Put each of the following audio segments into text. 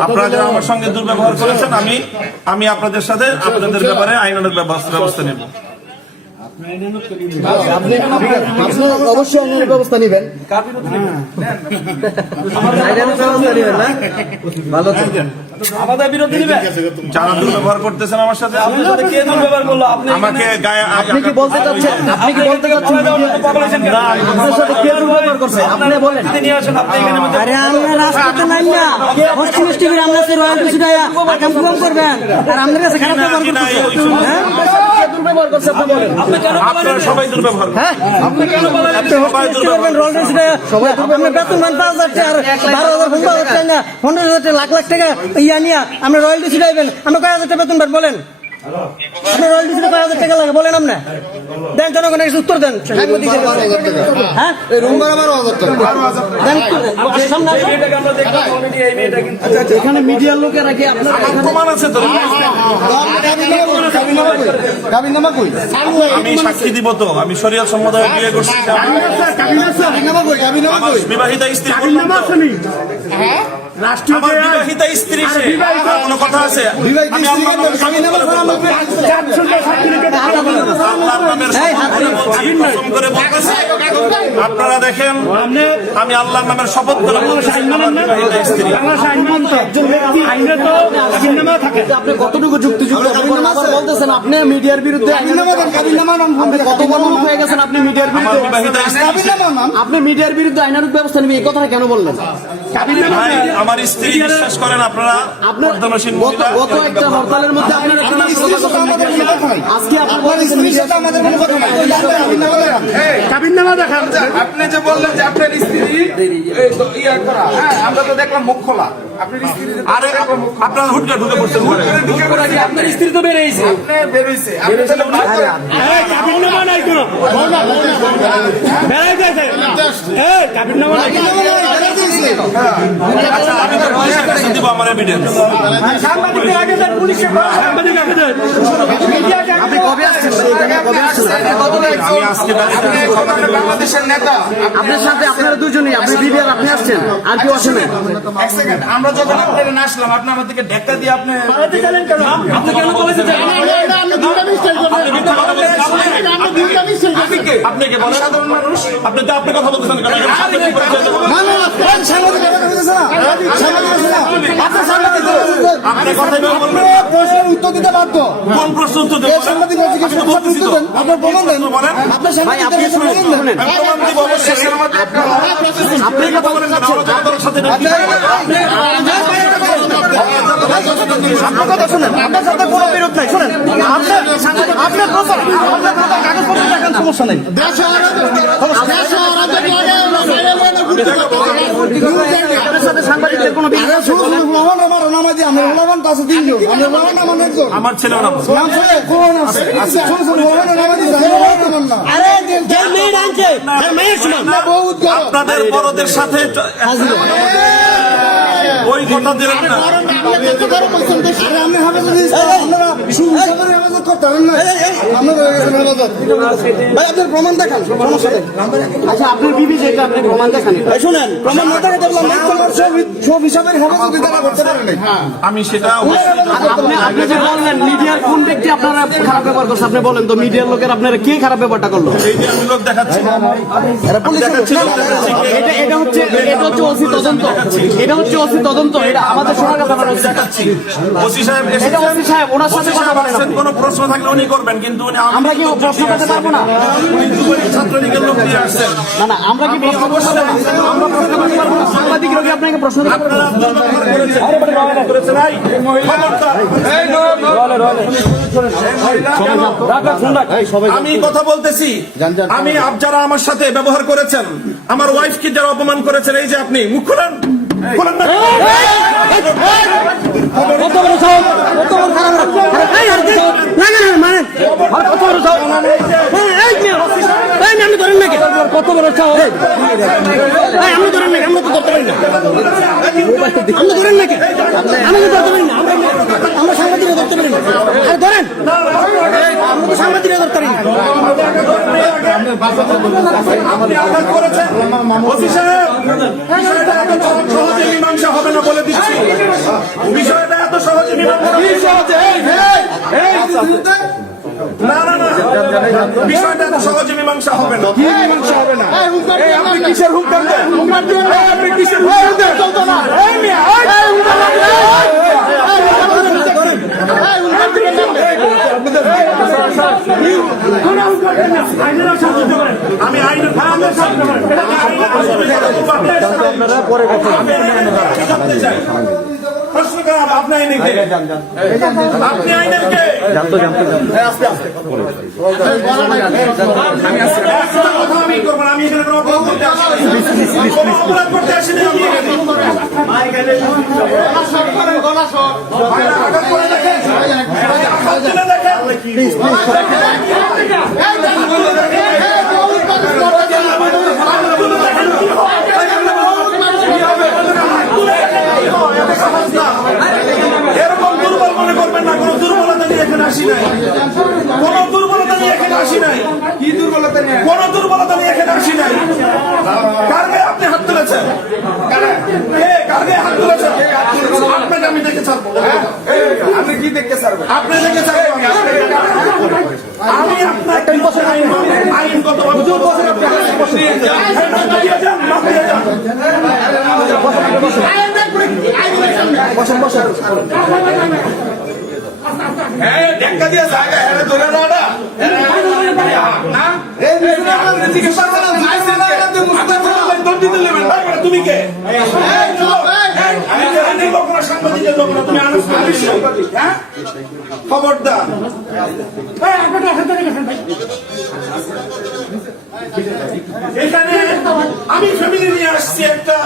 আপনারা যারা আমার সঙ্গে দুর্ব্যবহার করেছেন আমি আপনাদের সাথে আপনাদের ব্যাপারে আইনানুগ ব্যবস্থা নেব। আপনি অবশ্যই আইনের ব্যবস্থা নেবেন, আমাদের বিরুদ্ধে নেবেন। যারা দুর্ব্যবহার করতেছেন আমার সাথে, কে দুর্ব্যবহার করলো? আমাকে আপনি কি বলতে চাচ্ছেন? আপনি কি বলতে চাচ্ছেন আপনার সাথে কে দুর্ব্যবহার করছে? আপনি বলেন। নিয়ে আসেন আপনি এখানে মধ্যে। আরে আমরা রাস্তাতে নাই না, পশ্চিম টিভির আমরা রয়্যাল কিছুটাইয়া আকাম কুকাম করবেন আর আমাদের কাছে খারাপ ব্যবহার করতেছেন। কে দুর্ব্যবহার করছে আপনি বলেন। আপনারা সবাই দুর্ব্যবহার করেন। হ্যাঁ, আপনি কেন বলেন? আপনি সবাই দুর্ব্যবহার রয়্যাল কিছুটাইয়া সবাই আপনি বেতন মান 5,000 টাকা আর 12,000 15,000 টাকা না 15,000 লাখ লাখ টাকা ইয়া নিয়া আমরা রয়্যাল কিছুটাইবেন, আমরা কয় হাজার টাকা বেতন পান বলেন? আপনি রয়্যাল কিছুটা কয় হাজার টাকা লাগে বলেন? আপনি দেন, জনগণের কাছে উত্তর দেন। হ্যাঁ, এই রুম ভাড়া 12,000 টাকা দেন উত্তর দেন। সামনে আসুন। আমরা দেখলাম অলরেডি এই মেয়েটা কিন্তু এখানে মিডিয়ার লোকেরা কি আপনার প্রমাণ আছে তো? কাবিননামা কই? আমি সাক্ষী দিব তো, আমি শরীয়ত সম্মত বিয়ে করছি। কাবিননামা কই? কাবিননামা আমার কই? বিবাহিতা স্ত্রী, আমার বিবাহিতা স্ত্রী সে, আর কোনো কথা আছে? আমি আল্লাহর নামে কাবিননামা ছাড়া আমরা আল্লাহর নামের কসম করে বলতেছি, আপনারা দেখেন আমি আল্লাহর নামের শপথ করে বলতেছি আমার বিবাহিতা স্ত্রী। আপনি কতটুকু যুক্তিযুক্ত বলতেছেন? আপনি মিডিয়ার বিরুদ্ধে কত বড় লোক হয়ে গেছেন আপনি মিডিয়ার আমার বিরুদ্ধে? বিবাহিতা স্ত্রী সে। আপনি মিডিয়ার বিরুদ্ধে আইনানুগ ব্যবস্থা নেবেন এই কথাটা কেন বললেন? ভাই, আমার স্ত্রী বিশ্বাস করেন আপনারা, আপনার পর্দানসীন গত মহিলা। একটা হরতালের মধ্যে আপনার একটা আজকে আপনার কাবিননামা দেখান। আপনি যে বললেন যে আপনার স্ত্রী ইয়া করা, হ্যাঁ আমরা তো দেখলাম মুখ খোলা। আপনার স্ত্রী আরে আপনারা হুটকা ঢুকে পড়ছেন ঘরে। আপনার স্ত্রী তো বেরিয়েছে। আপনি বেরোইছে, আপনি তাহলে উনি কাবিননামা নাই কোনো। বেড়াই যাইছে। এই কাবিননামা নাই। আচ্ছা, আমি তো পুলিশের কাছে দিব আমার এভিডেন্স। সাংবাদিকদের আগে দেন, পুলিশকে সাংবাদিক আগে দেন। আপনি কবে আসছেন? আমি আজকে আপনি বাংলাদেশের নেতা। আপনার সাথে আপনারা দুজনেই, আপনি বিবিআর আপনি আসছেন, আর কেউ আসেন না? এক সেকেন্ড, আমরা যখন আপনাদের না আসলাম, আপনি আমাদেরকে ধাক্কা দিয়ে আপনি আপনি কেন বলেছেন যে আপনি কে বলেন? সাধারণ মানুষ। আপনি তো আপনি কথা বলতেছেন কেন? আপনি কথাই বলবেন। প্রশ্নের উত্তর দিতে বাধ্য। কোন প্রশ্ন উত্তর দেবো? সাংবাদিক উত্তর দেন, আপনার প্রমাণ দেন। আপনার সাংবাদিক শুনেন, আমি প্রমাণ দিব অবশ্যই। আপনি কথা বলেন কেন? আমরা জনতার সাথে আপনার কথা শুনেন, আপনার সাথে কোনো বিরোধ নাই। শুনেন, আপনার প্রচার কাগজপত্র দেখান, সমস্যা নেই। আপনার সাথে সাংবাদিকদের কোনো বিরোধ আছে? আমার ছেলে নাম আরে যে মেয়ে আনছে মেয়ের সমান আপনাদের বড়দের সাথে ওই কথা দিলেন না। আপনার প্রমাণ দেখান, সমস্যা নেই। আচ্ছা, আপনার বিবি যেটা আপনি প্রমাণ দেখান, শুনেন, প্রমাণ না দেখাতে সব হিসাবের হেফাজত বিধান করতে পারেন। আমি সেটা আপনি যে বললেন মিডিয়ার কোন ব্যক্তি আপনারা খারাপ ব্যবহার করছে, আপনি বলেন তো মিডিয়ার লোকের আপনারা কে খারাপ ব্যাপারটা করলো? এই যে আমি লোক দেখাচ্ছি, এটা হচ্ছে ওসি তদন্ত, এটা হচ্ছে ওসি তদন্ত, এটা আমাদের শোনা কথা দেখাচ্ছি। ওসি সাহেব এটা ওসি সাহেব, ওনার সাথে কথা বলেন আপনি। কোনো প্রশ্ন থাকলে উনি করবেন, কিন্তু উনি আমরা কি প্রশ্ন করতে পারবো না? উনি যুবলীগ ছাত্রলীগের লোক নিয়ে আসছেন। না না, আমরা কি প্রশ্ন করতে পারবো না? আমরা প্রশ্ন করতে পারবো না। সাংবাদিক লোক আপনাকে প্রশ্ন করতে পারবো না। আপনারা দুর্ব্যবহার করেছেন। আমি কথা বলতেছি, আমি যারা আমার সাথে ব্যবহার করেছেন, আমার ওয়াইফকে যারা অপমান করেছেন, এই যে আপনি মুখ খোলেন, খোলেন না। কত বড় সাহস, কত বড় খারাপ এই আর কি না না মানে কত বড় সাহস এই মেয়ে আপনি ধরেন নাকি? কত বড় সাহস আপনি ধরেন নাকি? আমরা তো ধরতে পারি না। আপনি ধরেন নাকি? আমি তো ধরতে পারি না। আমরা সাংবাদিকরা ধরতে পারি না। আর ধরেন, আমরা তো সাংবাদিকরা ধরতে পারি না। আপনি আঘাত করেছেন, ওসি সাহেব, বিষয়টা এত সহজে মীমাংসা হবে না বলে দিচ্ছি। বিষয়টা এত সহজে মীমাংসা হবে না। মীমাংসা হবে না। এই আপনি কিসের হুঙ্কার দেন? এই আপনি কিসের হুঙ্কার দেন? এই মিয়া, আমি আইনের প্রশ্ন করেন, আপনি আইনের কে? আপনি আইনের কে? কথা আমি করবো না, আমি এখানে কোনো অপরাধ করতে আসিনি। কোনো অপরাধ করতে আসিনি আমি এখানে। ভাইরা আঘাত করে দেখেন, আঘাত দিলে দেখেন। এরকম দুর্বল মনে করবেন না, কোনো দুর্বলতা নিয়ে এখানে আসি নাই। কোনো দুর্বলতা নিয়ে এখানে আসি নাই। কি দুর্বলতা নিয়ে? কোনো দুর্বলতা নিয়ে এখানে আসি নাই। কার গায়ে আপনি হাত তুলেছেন? কার গায়ে হাত তুলেছেন? আপনাকে আমি দেখে ছাড়বো। আপনি কি দেখতে চাইবেন? আপনি দেখে ছাড়বো। আমি আপনার আইনগতভাবে হ্যাঁ, ধাক্কা দিয়ে জায়গা হেরে ধরে না না। জিজ্ঞাসা করেন, দণ্ডি দিলে তুমি কে? আমি আইনের লোক না, সাংবাদিকের লোক না, তুমি আনুষ্ঠানিক সাংবাদিক। হ্যাঁ, খবরদার। এখানে আমি ফ্যামিলি নিয়ে আসছি একটা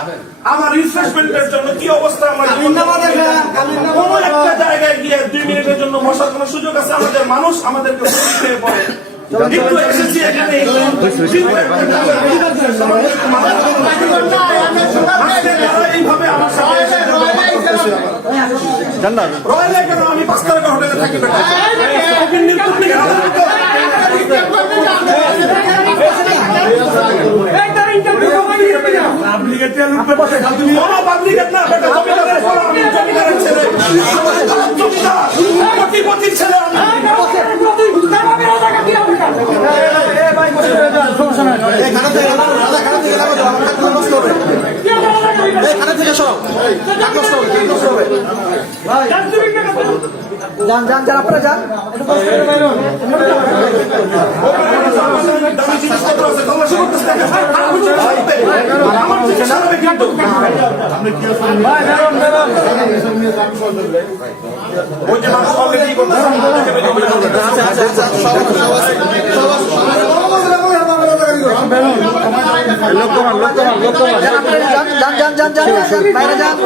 আমার রিফ্রেশমেন্টের জন্য। কি অবস্থা আমার কোন একটা জায়গায় গিয়ে 2 মিনিটের জন্য বসার কোনো সুযোগ আছে? আমাদের মানুষ আমাদেরকে খেয়ে পড়ে। একটু এসেছি এখানে এইভাবে আমার সাথে রয়েলে কেন? আমি 5 তারকা হোটেলে থাকি। পাবলিকেট না, জমিদারের ছেলে, কোটিপতির ছেলে আমি। যান আপনারা যান। দামি জিনিসপত্র আছে, তল্লাশি করতেছে। আমার চিকিৎসা হবে কিন্তু। ওই যে মানুষ অলরেডি করতেছে। যান বাইরে যান।